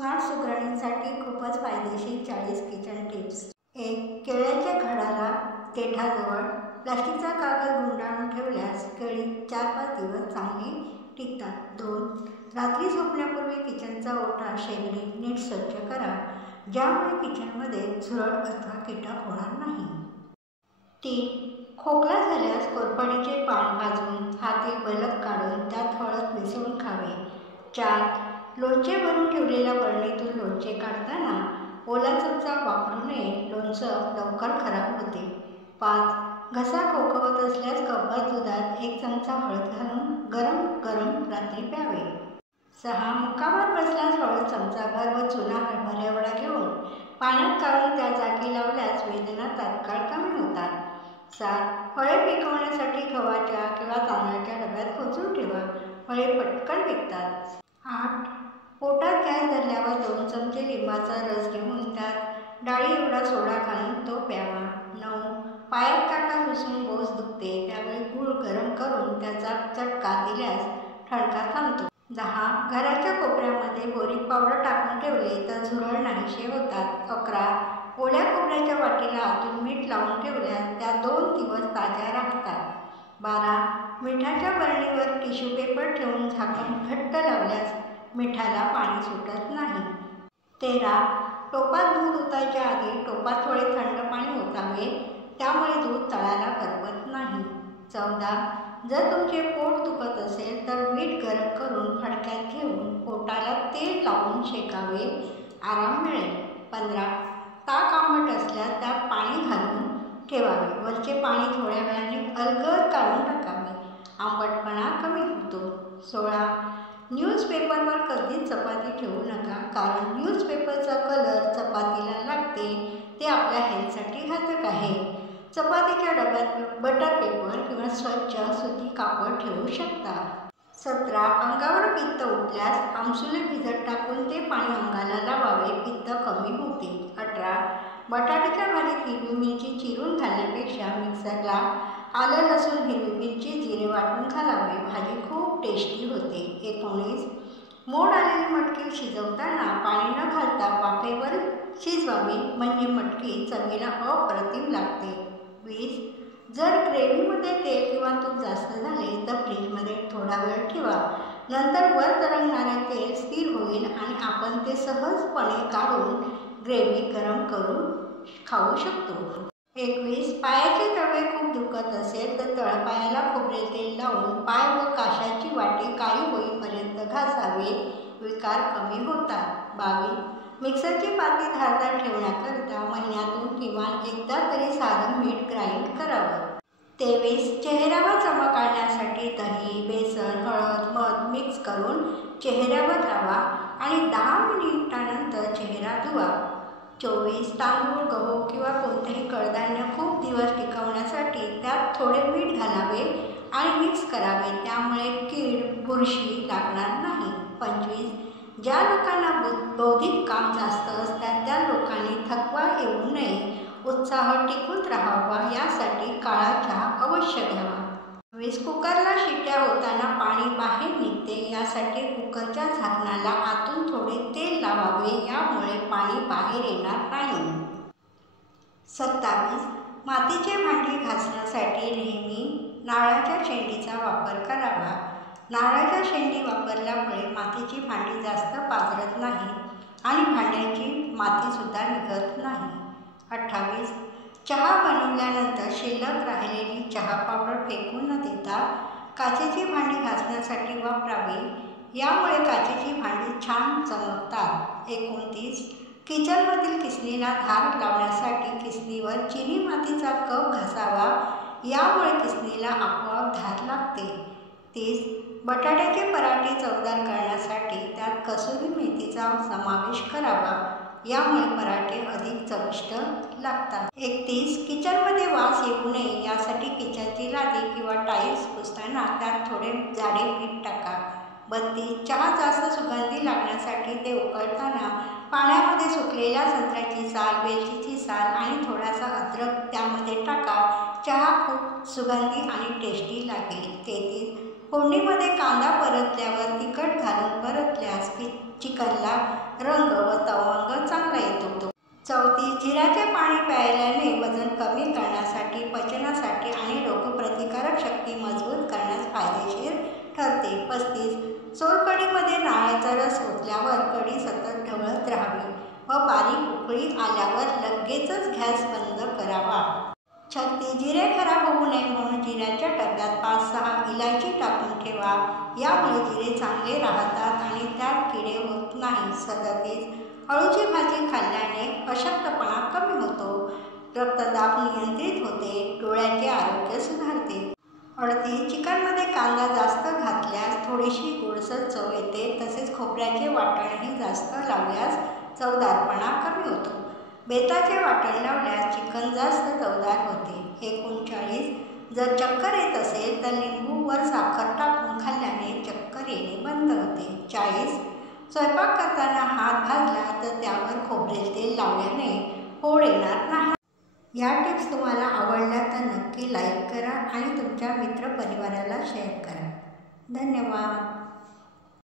Smart सुगरणींसाठी खूपच फायदेशीर 40 kitchen tips. 1. केळ्याच्या घडाला देठाजवळ प्लास्टिकचा कागद गुंडाळून ठेवल्यास केळी 4-5 दिवस चांगली टिकतात। 2. रात्री झोपण्यापूर्वी किचनचा ओटा शेगडी नीट स्वच्छ करा, ज्यामुळे किचनमध्ये झुरळ अथवा कीटक होणार नाही। 3. खोकला झाल्यास कोरफडीचे पान भाजून हाती बलक काढून त्यात हळद मिसळून खावे। 4. लोणचे भरून ठेवलेल्या बरणीतून लोणचे काढताना ओला चमचा वापरू नये, लोणचं लवकर खराब होते। 5. घसा खोकवत असल्यास कपभर दुधात 1 चमचा हळद घालून गरम गरम रात्री प्यावे। 6. मुक्कामात बसल्यास हळद चमचाभर व चुना हरभऱ्यावडा घेऊन पाण्यात काढून त्या जागी लावल्यास वेदना तात्काळ कमी होतात। 7. फळे पिकवण्यासाठी गव्हाच्या किंवा तांदळाच्या डब्यात खोचून ठेवा, फळे पटकन पिकतात। 8. पोटात गॅस धरल्यावर 2 चमचे लिंबाचा रस घेऊन त्यात डाळी एवढा सोडा घालून तो प्यावा। 9. पायात काटा घुसून बोस दुखते, त्यावेळी गूळ गरम करून त्याचा चटका दिल्यास ठणका थांबतो। 10. घराच्या कोपऱ्यामध्ये बोरिक पावडर टाकून ठेवले तर झुरळ नाहीसे होतात। 11. ओल्या खोबऱ्याच्या वाटीला आतून मीठ लावून ठेवल्यास त्या 2 दिवस ताज्या राहतात। 12. मिठाच्या बरणीवर टिश्यू पेपर ठेवून झाकण घट्ट लावल्यास मिठाला पाणी सुटत नाही। 13. टोपात दूध ओतायच्या आधी टोपात थोडे थंड पाणी ओतावे, त्यामुळे दूध तळाला करपत नाही। 14. जर तुमचे पोट दुखत असेल तर मीठ गरम करून फडक्यात घेऊन पोटाला तेल लावून शेकावे, आराम मिळेल। 15. ताक आंबट असल्यास त्यात पाणी घालून ठेवावे, वरचे पाणी थोड्या वेळाने अलगद काढून टाकावे, आंबटपणा कमी होतो। 16. न्यूजपेपरवर कधीच चपाती ठेवू नका, कारण न्यूजपेपरचा कलर चपातीला लागते, ते आपल्या हेल्थसाठी घातक आहे। चपातीच्या डब्यात बटर पेपर किंवा स्वच्छ सुती कापड ठेवू शकता। 17. अंगावर पित्त उठल्यास आमसुले भिजत टाकून ते पाणी अंगाला लावावे, पित्त कमी होते। 18. बटाट्याच्या भाजीत हिरवी मिरची चिरून घालण्यापेक्षा मिक्सरला आलं लसूण हिरवी मिरची जिरे वाटून घालावे, भाजी खूप टेस्टी होते। 19. मोड आलेली मटकी शिजवताना पाणी न घालता वाफेवर शिजवावी, म्हणजे मटकी चवीला अप्रतिम लागते। 20. जर ग्रेव्हीमध्ये तेल किंवा तूप जास्त झाले तर फ्रीजमध्ये थोडा वेळ ठेवा, नंतर वर तरंगणारे तेल स्थिर होईल आणि आपण ते सहजपणे काढून ग्रेव्ही गरम करून खाऊ शकतो। 21. पायाचे तळवे खूप दुखत असेल तर तळपायाला खोबरेल तेल लावून पाय व काशाची वाटी काळी होईपर्यंत घासावे, विकार कमी होतात। 22. मिक्सरची पाती धारदार ठेवण्याकरिता महिन्यातून किमान एकदा तरी साधं मीठ ग्राइंड करावं। 23. चेहऱ्यावर चमक आणण्यासाठी दही, बेसन, हळद, मध मिक्स करून चेहऱ्यावर लावा आणि 10 मिनिटांनंतर चेहरा धुवा। 24. तांदूळ, गहू किंवा कोणतेही कडधान्य खूप दिवस टिकवण्यासाठी त्यात थोडे मीठ घालावे आणि मिक्स करावे, त्यामुळे कीड, बुरशी लागणार नाही। 25. ज्या लोकांना बौद्धिक काम जास्त असतात त्या लोकांनी थकवा येऊ नये, उत्साह टिकून राहावा, यासाठी काळा चहा अवश्य घ्यावा। 26. कुकरला शिट्ट्या होताना पाणी बाहेर निघते, यासाठी कुकरच्या झाकणाला आतून थोडे तेल लावावे, यामुळे पाणी बाहेर येणार नाही। 27. मातीचे भांडी घासण्यासाठी नेहमी नारळाच्या शेंडीचा वापर करावा, नारळाच्या शेंडी वापरल्यामुळे मातीची भांडी जास्त पाझरत नाही आणि भांड्यांची मातीसुद्धा निघत नाही। 28. चहा बनवल्यानंतर शिल्लक राहिलेली चहा पावडर फेकून न देता काचेची भांडी घासण्यासाठी वापरावी, यामुळे काचेची भांडी छान चमकतात। 29. किचनमधील किसणीला धार लावण्यासाठी किसणीवर चिनी मातीचा कप घासावा, यामुळे किसणीला आपोआप धार लागते। 30. बटाट्याचे पराठे चवदार करण्यासाठी त्यात कसुरी मेथीचा समावेश करावा, यामुळे पराठे अधिक चविष्ट लागतात। 31. किचनमध्ये वास येऊ नये यासाठी किचनची लादी किंवा टाईल्स पुसताना त्यात थोडे जाडे मीठ टाका। 32. चहा जास्त सुगंधी लागण्यासाठी ते उकळताना पाण्यामध्ये सुकलेल्या संत्र्याची साल, वेलचीची साल आणि थोडासा अद्रक त्यामध्ये टाका, चहा खूप सुगंधी आणि टेस्टी लागेल। 33. फोडणीमध्ये कांदा परतल्यावर तिखट घालून परतल्यास चिकनला रंग व तवंग चांगला येतो. 34. जिऱ्याचे पाणी प्यायल्याने वजन कमी करण्यासाठी, पचनासाठी आणि रोगप्रतिकारक शक्ती मजबूत करण्यास फायदेशीर ठरते. 35. सोलकढीमध्ये नारळाचा रस ओतल्यावर कढी सतत ढवळत राहावी व बारीक उकळी आल्यावर लगेचच गॅस बंद करावा. 36. जिरे खराब होऊ नये म्हणून जिऱ्याच्या डब्यात 5-6 इलायची टाकून ठेवा. यामुळे जिरे चांगले राहतात आणि त्यात किडे होत नाही. 37. अळूची भाजी खाल्ल्याने अशक्तपणा कमी होतो, रक्तदाब नियंत्रित होते, डोळ्याचे आरोग्य सुधारते. 38. चिकनमध्ये कांदा जास्त घातल्यास थोडीशी गोडसर चव येते. तसेच खोबऱ्याचे वाटणही जास्त लावल्यास चवदारपणा कमी होतो. बेताचे वाटण लावल्यास चिकन जास्त चवदार होते. 39. जर चक्कर येत असेल तर लिंबू वर साखर टाकून खाल्ल्याने चक्कर येणे बंद होते. 40. स्वयंपाक करताना हात भाजला तर त्यावर खोबरेल तेल लावल्याने फोड येणार नाही. या टिप्स तुम्हाला आवडल्या तर नक्की लाईक करा आणि तुमच्या मित्रपरिवाराला शेअर करा. धन्यवाद.